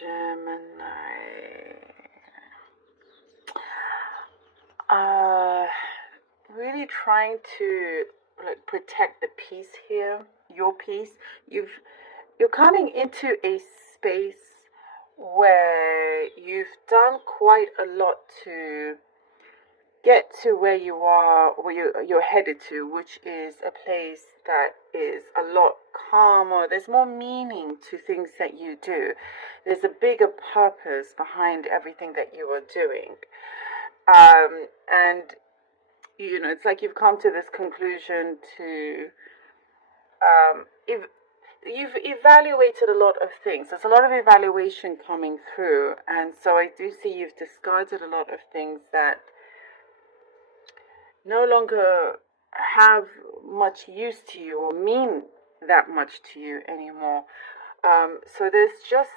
Gemini. Really trying to like protect the peace here, your peace. You're coming into a space where you've done quite a lot to get to where you are, where you're headed to, which is a place that is a lot calmer. There's more meaning to things that you do. There's a bigger purpose behind everything that you are doing. And it's like you've come to this conclusion to if you've evaluated a lot of things. There's a lot of evaluation coming through, and so I do see you've discarded a lot of things that no longer have much use to you or mean that much to you anymore. So there's just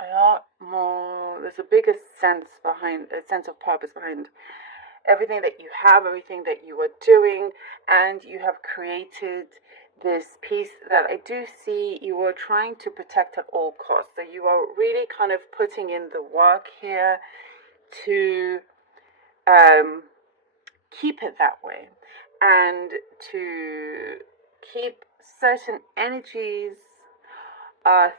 a lot more. There's a bigger sense of purpose behind everything that you have, everything that you are doing, and you have created this piece that I do see you are trying to protect at all costs. So you are really kind of putting in the work here to keep it that way and to keep certain energies,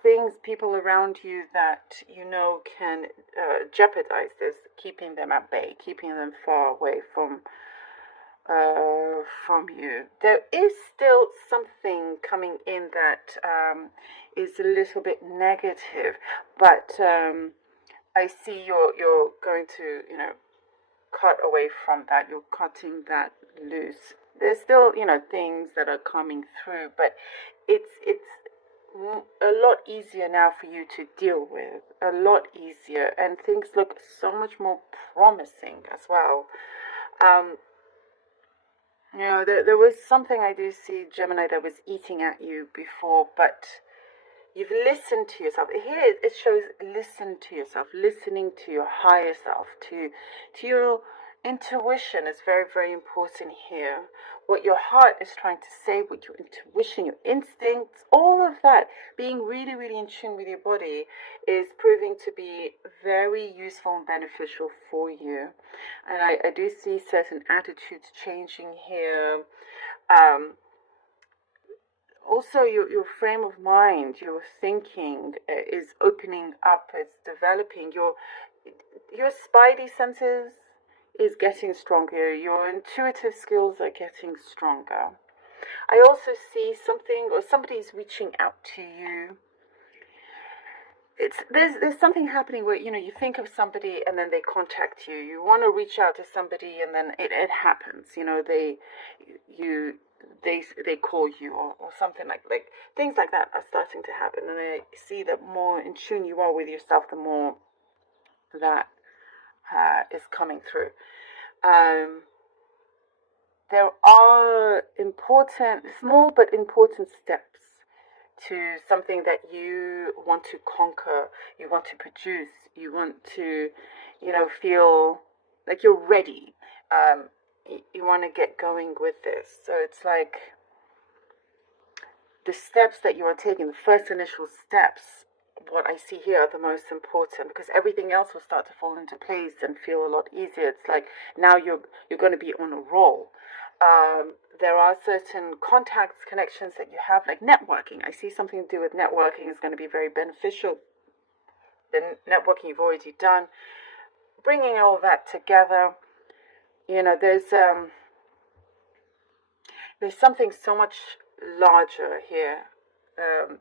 things, people around you that can jeopardize this, keeping them at bay, keeping them far away from you. There is still something coming in that is a little bit negative, but I see you're going to cut away from that. You're cutting that loose. There's still things that are coming through, but it's a lot easier now for you to deal with, a lot easier, and things look so much more promising as well. There was something I do see, Gemini, that was eating at you before, but you've listened to yourself. Here it shows listen to yourself, listening to your higher self, to your intuition is very, very important here. What your heart is trying to say, what your intuition, your instincts, all of that, being really, really in tune with your body is proving to be very useful and beneficial for you. And I do see certain attitudes changing here. Also, your frame of mind, your thinking is opening up, it's developing. Your spidey senses is getting stronger. Your intuitive skills are getting stronger. I also see something, or somebody's reaching out to you. There's something happening where you think of somebody and then they contact you. You want to reach out to somebody and then it happens. They call you or something like things like that are starting to happen. And I see that more in tune you are with yourself, the more that is coming through. There are small but important steps to something that you want to conquer, you want to produce, you want to, feel like you're ready. You want to get going with this. So it's like the steps that you are taking, the first initial steps, what I see here are the most important, because everything else will start to fall into place and feel a lot easier. It's like now you're going to be on a roll. There are certain contacts, connections that you have, like networking. I see something to do with networking is going to be very beneficial. The networking you've already done, bringing all that together. There's something so much larger here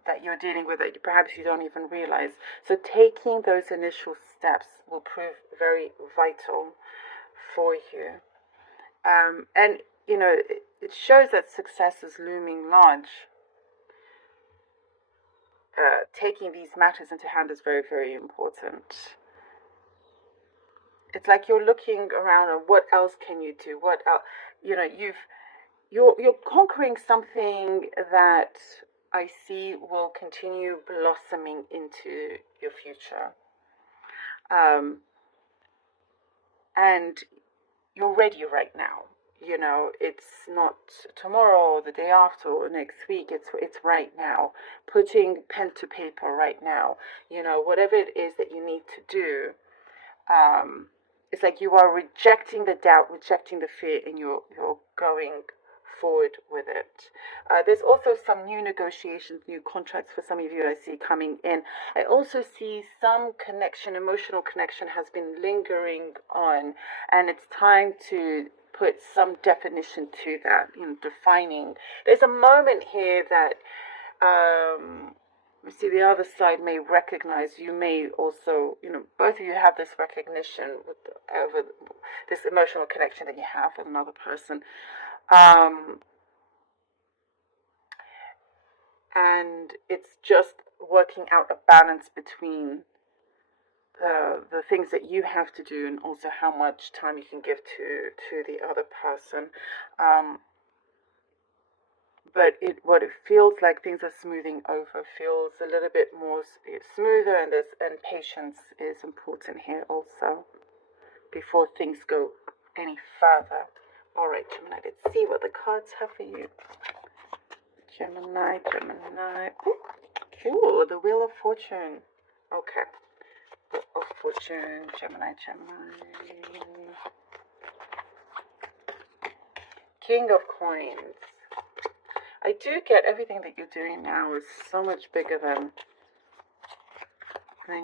that you're dealing with that perhaps you don't even realize. So taking those initial steps will prove very vital for you. And it shows that success is looming large. Taking these matters into hand is very, very important. It's like you're looking around and what else can you do? What else? You're conquering something that I see will continue blossoming into your future. And you're ready right now. You know, it's not tomorrow or the day after or next week. It's right now. Putting pen to paper right now. You know, whatever it is that you need to do. It's like you are rejecting the doubt, rejecting the fear, and you're going forward with it. There's also some new negotiations, new contracts for some of you I see coming in. I also see some connection, emotional connection has been lingering on, and it's time to put some definition to that, you know, defining. There's a moment here that we see the other side may recognize. You may also, you know, both of you have this recognition with over this emotional connection that you have with another person. And it's just working out a balance between the things that you have to do and also how much time you can give to the other person. But what it feels like, things are smoothing over, feels a little bit more smoother, and patience is important here also before things go any further. All right, Gemini, let's see what the cards have for you. Gemini. Ooh, the Wheel of Fortune. Okay. Wheel of Fortune, Gemini. King of Coins. I do get everything that you're doing now is so much bigger than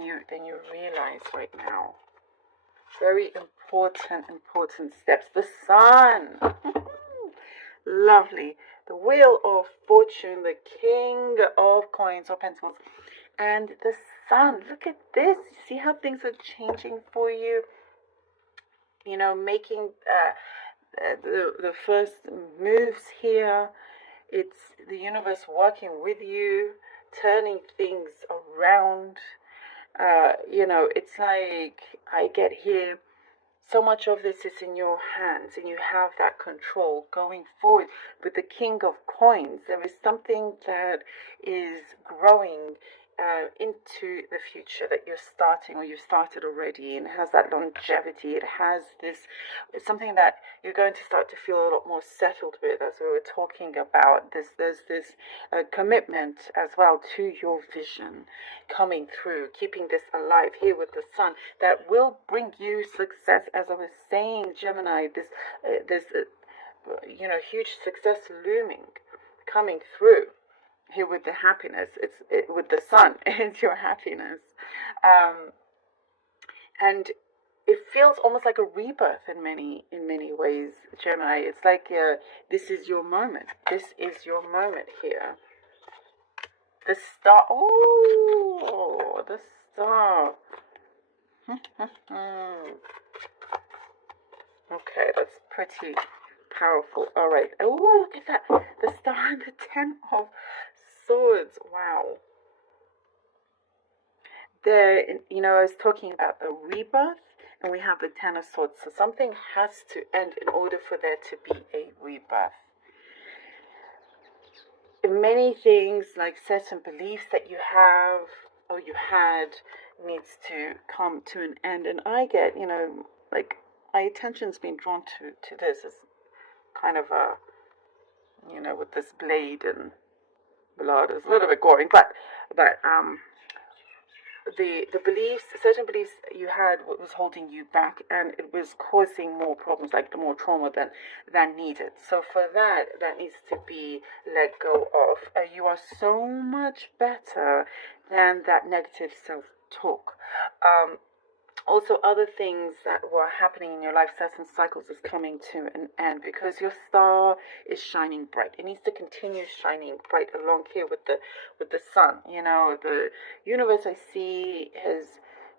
you realize right now. Very important steps. The Sun. Lovely. The Wheel of Fortune, the King of Coins or Pentacles, and the Sun. Look at this. See how things are changing for you? You know, making the first moves here. It's the universe working with you, turning things around. You know, it's like I get here. So much of this is in your hands, and you have that control going forward. With the King of Coins, there is something that is growing into the future that you're starting, or you've started already, and has that longevity. It has this, it's something that you're going to start to feel a lot more settled with, as we were talking about. There's this commitment as well to your vision coming through, keeping this alive here with the Sun, that will bring you success. As I was saying, Gemini, there's you know, huge success looming, coming through here with the happiness. With the Sun, it's your happiness, and it feels almost like a rebirth in many ways, Gemini. It's like this is your moment. This is your moment here. The Star. Oh, the Star. Okay, that's pretty powerful. All right. Oh, look at that. The Star and the Ten of Swords. Wow. You know, I was talking about the rebirth, and we have the Ten of Swords. So something has to end in order for there to be a rebirth. Many things, like certain beliefs that you have or you had, needs to come to an end. And I get, you know, like my attention's been drawn to this as kind of a, you know, with this blade and blood. It's a little bit gory, but the beliefs, certain beliefs you had was holding you back, and it was causing more problems, like the more trauma than needed. So for that needs to be let go of. You are so much better than that negative self-talk. Also, other things that were happening in your life, certain cycles, is coming to an end because your star is shining bright. It needs to continue shining bright along here with the Sun. You know, the universe, I see, has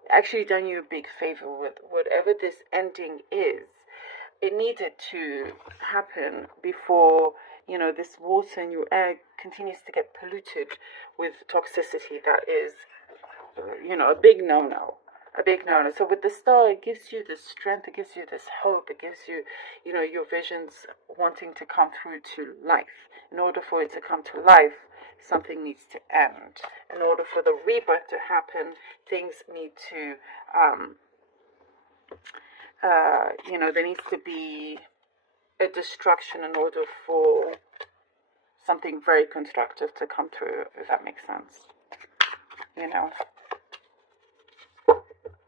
actually done you a big favor with whatever this ending is. It needed to happen before, you know, this water in your air continues to get polluted with toxicity that is, you know, a big no-no. A big no-no. So with the Star, it gives you this strength, it gives you this hope, it gives you, you know, your visions wanting to come through to life. In order for it to come to life, something needs to end. In order for the rebirth to happen, things need to, you know, there needs to be a destruction in order for something very constructive to come through, if that makes sense. You know,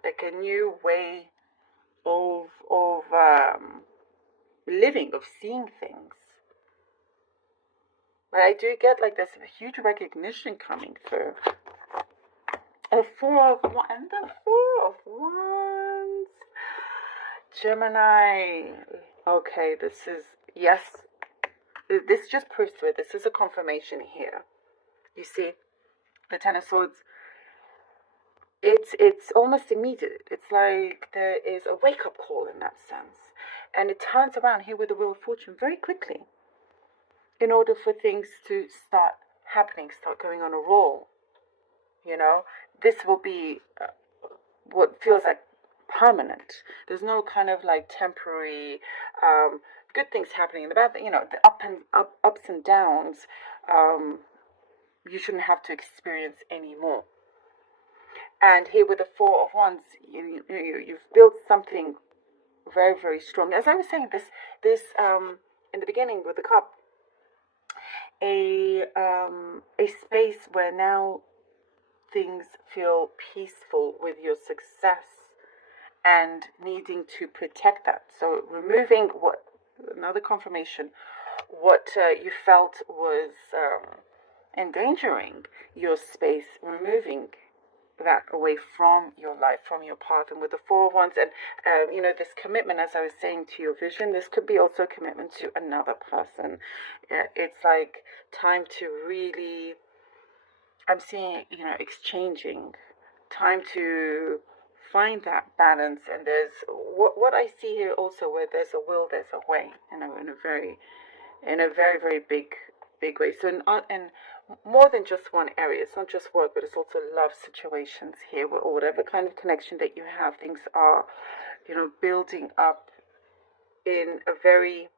like a new way of living, of seeing things. But I do get like this huge recognition coming through. And the 4 of Wands. Gemini. Okay, this is, yes, this just proves to it. This is a confirmation here. You see, the Ten of Swords, it's almost immediate. It's like there is a wake-up call in that sense. And it turns around here with the Wheel of Fortune very quickly in order for things to start happening, start going on a roll. You know, this will be what feels like permanent. There's no kind of like temporary good things happening in the bad, you know, the ups and downs. You shouldn't have to experience anymore. And here with the 4 of Wands, you've built something very, very strong. As I was saying, this in the beginning with the Cup, a space where now things feel peaceful with your success and needing to protect that. So removing another confirmation, what you felt was endangering your space, removing that away from your life, from your path. And with the 4 of Wands, and this commitment, as I was saying, to your vision, this could be also a commitment to another person. It's like time to really, I'm seeing, exchanging, time to find that balance. And there's what I see here also, where there's a will, there's a way, in a very, very big way. So in more than just one area, it's not just work, but it's also love situations here, or whatever kind of connection that you have. Things are, building up in a very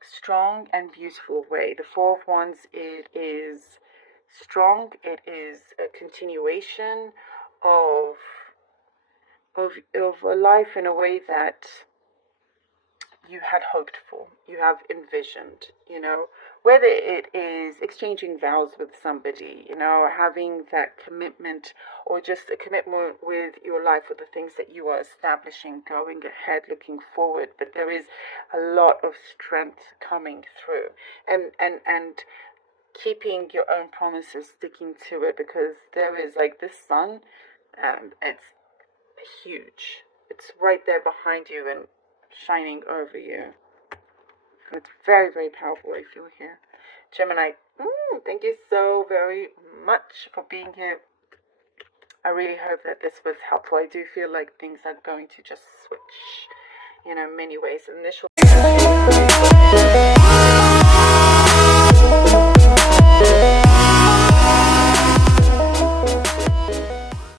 strong and beautiful way. The 4 of Wands, it is strong. It is a continuation of a life in a way that you had hoped for, you have envisioned, whether it is exchanging vows with somebody, having that commitment, or just a commitment with your life, with the things that you are establishing, going ahead, looking forward. But there is a lot of strength coming through, and keeping your own promises, sticking to it, because there is like this sun, and it's huge. It's right there behind you and shining over you. It's very, very powerful, I feel here. Gemini, thank you so very much for being here. I really hope that this was helpful. I do feel like things are going to just switch, many ways. Initial